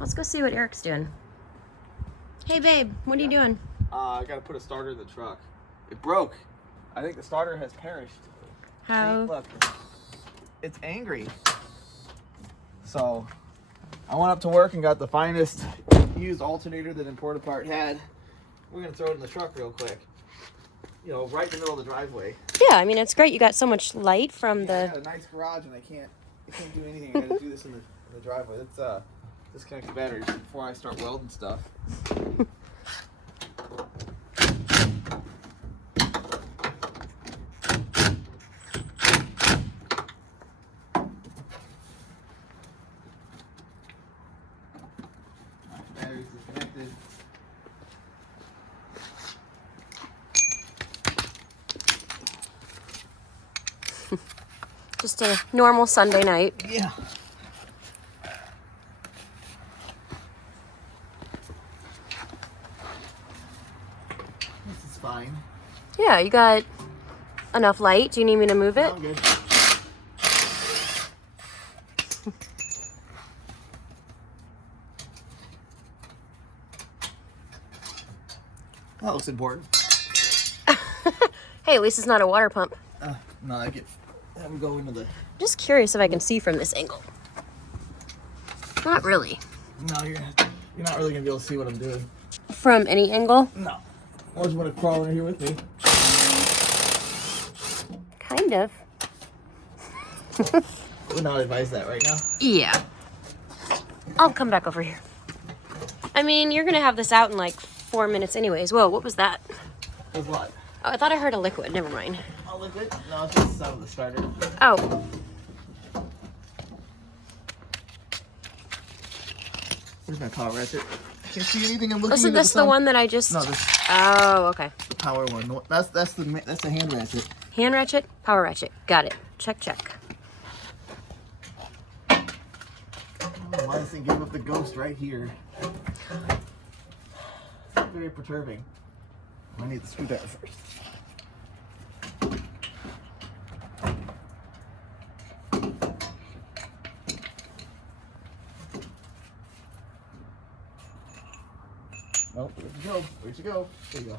Let's go see what Eric's doing. Hey, babe, what are you doing? I gotta put a starter in the truck. It broke. I think the starter has perished. How? See, look, it's angry. So, I went up to work and got the finest used alternator that Import Apart had. We're gonna throw it in the truck real quick. You know, right in the middle of the driveway. Yeah, I mean, it's great. You got so much light from I got a nice garage and I can't do anything. I gotta do this in the driveway. Let's disconnect the batteries before I start welding stuff. Batteries disconnected. Just a normal Sunday night. Yeah. This is fine. Yeah, you got enough light. Do you need me to move it? I'm good. That looks important. Hey, at least it's not a water pump. No, I get. I'm going to the. Just curious if I can see from this angle. Not really. No, you're not really gonna be able to see what I'm doing. From any angle? No. Or just want to crawl in here with me. Kind of. Would not advise that right now. Yeah. I'll come back over here. I mean, you're gonna have this out in like 4 minutes anyways. Whoa, what was that? With what? Oh, I thought I heard a liquid. Never mind. A liquid? No, it's just the sound of the starter. Oh. Where's my power ratchet? I can't see anything. I'm looking. Wasn't this the one that I just? No, this. Oh, okay. The power one. No, that's the hand ratchet. Hand ratchet, power ratchet. Got it. Check, check. I don't know why this thing gave up the ghost right here. It's very perturbing. I need the screwdriver first. Nope, where'd you go? Where'd you go? There you go.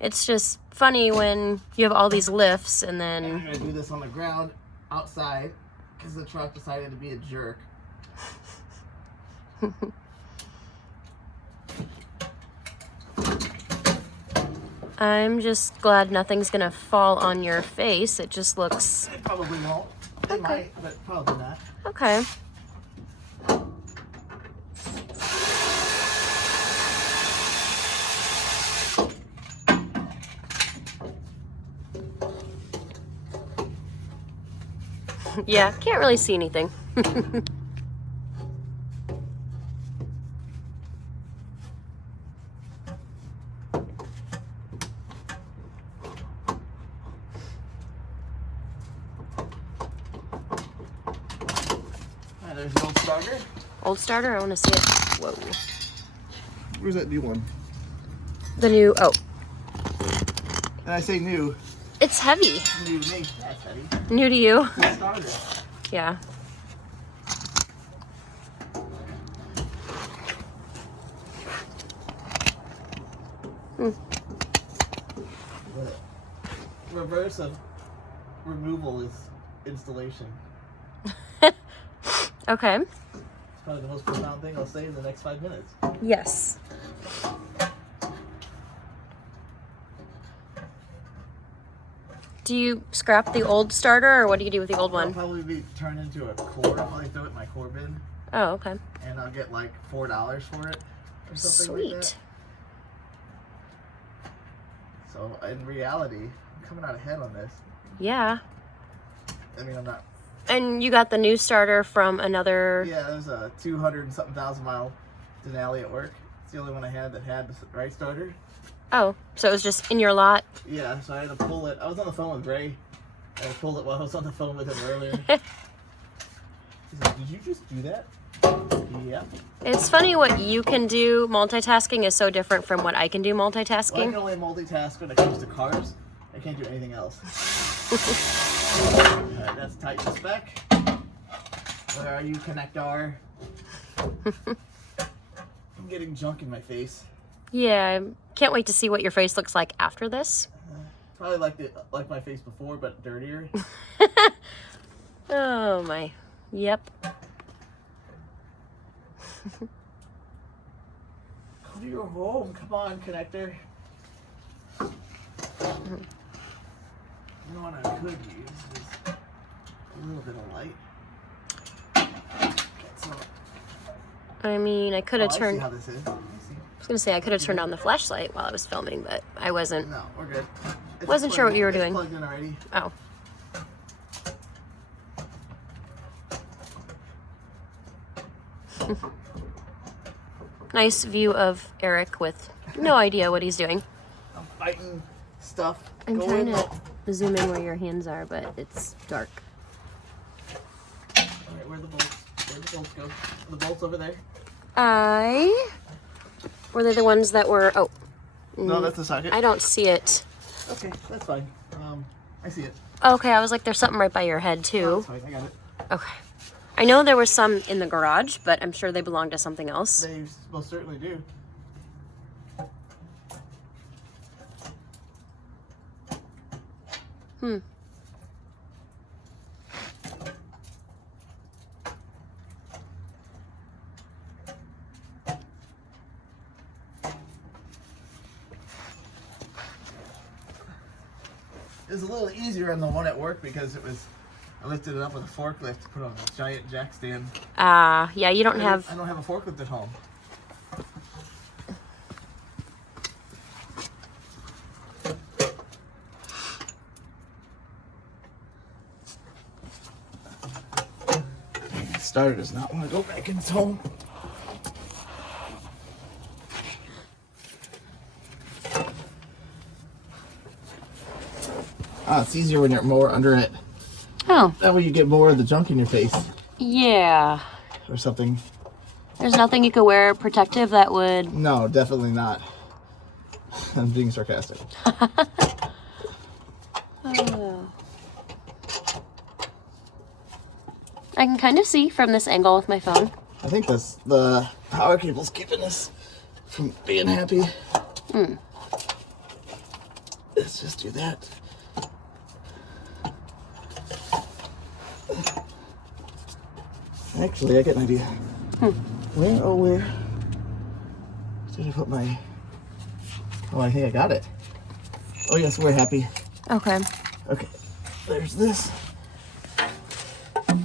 It's just funny when you have all these lifts and And I'm then... gonna do this on the ground outside because the truck decided to be a jerk. I'm just glad nothing's gonna fall on your face. It just looks... It probably won't. It might, but probably not. Okay. Yeah, can't really see anything. There's the old starter. Old starter, I want to see it. Whoa. Where's that new one? The new... Oh. And I say new. It's heavy. New to me. That's heavy. New to you. New starter. Yeah. The reverse of removal is installation. Okay. It's probably the most profound thing I'll say in the next 5 minutes. Yes. Do you scrap the old starter, or what do you do with the old It'll one? probably be turned into a core. I'll probably throw it in my core bin, Oh, okay. and I'll get like $4 for it or something like that. Sweet. So in reality, I'm coming out ahead on this. Yeah. I mean, I'm not. And you got the new starter from another... Yeah, there's a 200 and something thousand mile Denali at work. It's the only one I had that had the right starter. Oh, so it was just in your lot? Yeah, so I had to pull it. I was on the phone with Ray. I pulled it while I was on the phone with him earlier. He's like, "Did you just do that?" Yep. It's funny what you can do. Multitasking is so different from what I can do Well, I multitasking. can only multitask when it comes to cars. I can't do anything else. Alright, that's tight to spec. Where are you, connector? I'm getting junk in my face. Yeah, I can't wait to see what your face looks like after this. Probably like my face before, but dirtier. Oh my. Yep. Go to your home. Come on, connector. You know what I could use is a little bit of light. So, I mean, I could have I turned. see how this is. I was gonna say I could have turned on the flashlight while I was filming, but I wasn't. No, we're good. It's Wasn't sure what you were doing. It's plugged in already. Oh. Nice view of Eric with no idea what he's doing. I'm fighting stuff. I'm Go trying in. to zoom in where your hands are, but it's dark. All right, where the bolts? Where the bolts go? The bolts over there. Were they the ones that were? Oh, No, that's the socket. I don't see it. Okay, that's fine. I see it. Okay, I was like, there's something right by your head No, too. that's fine. I got it. Okay. I know there was some in the garage, but I'm sure they belong to something else. They most certainly do. Hmm. It was a little easier on the one at work because I lifted it up with a forklift to put on a giant jack stand. Yeah, you don't I have. don't have a forklift at home. Starter does not want to go back in its home. It's easier when you're more under it. Oh. That way you get more of the junk in your face Yeah. or something. There's nothing you could wear protective that would. No, definitely not. I'm being sarcastic. Oh. I can kind of see from this angle with my phone. I think that's the power cable's keeping us from being happy. Hmm. Let's just do that. Actually, I get an idea. Where did I put my... Oh, I think I got it. Oh, yes, we're happy. Okay. Okay, there's this. Alright,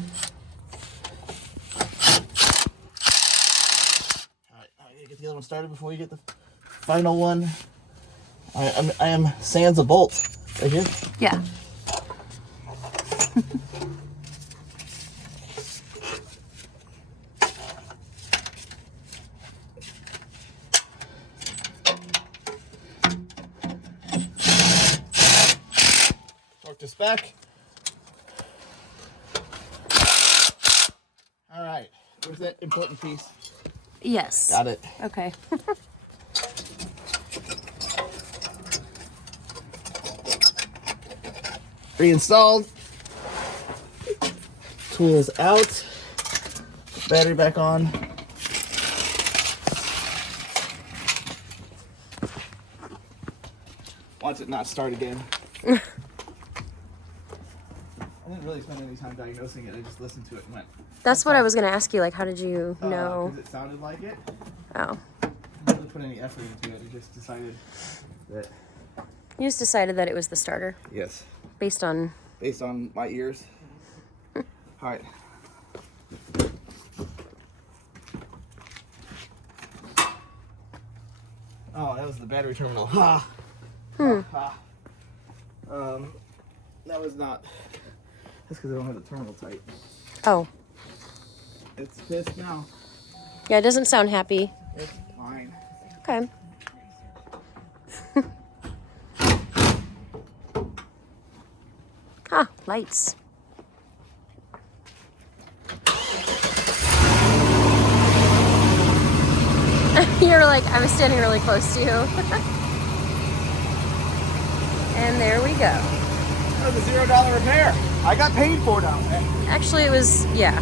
now I gotta get the other one started before you get the final one. I am sans a bolt right here. Yeah. Torque to spec. All right, where's that important piece? Yes. Got it. Okay. Reinstalled. Tools out. Battery back on. Watch it not start again. I didn't really spend any time diagnosing it. I just listened to it and went. That's what I was gonna ask you. Like, how did you know? Because it sounded like it. Oh. I didn't really put any effort into it. I just decided that. You just decided that it was the starter Yes. based on. Based on my ears. All right. Oh, that was the battery terminal. Ha. Ha. That was not. That's because I don't have the terminal tight. Oh. It's pissed now. Yeah, it doesn't sound happy. It's fine. Okay. Lights. You're like, I was standing really close to you. And there we go. That was a $0 repair. I got paid for down there. Actually, it was, yeah.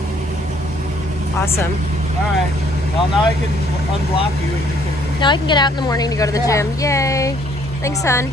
Awesome. All right. Well, now I can unblock you and you can... Now I can get out in the morning to go to the Yeah. gym. Yay. Thanks, son.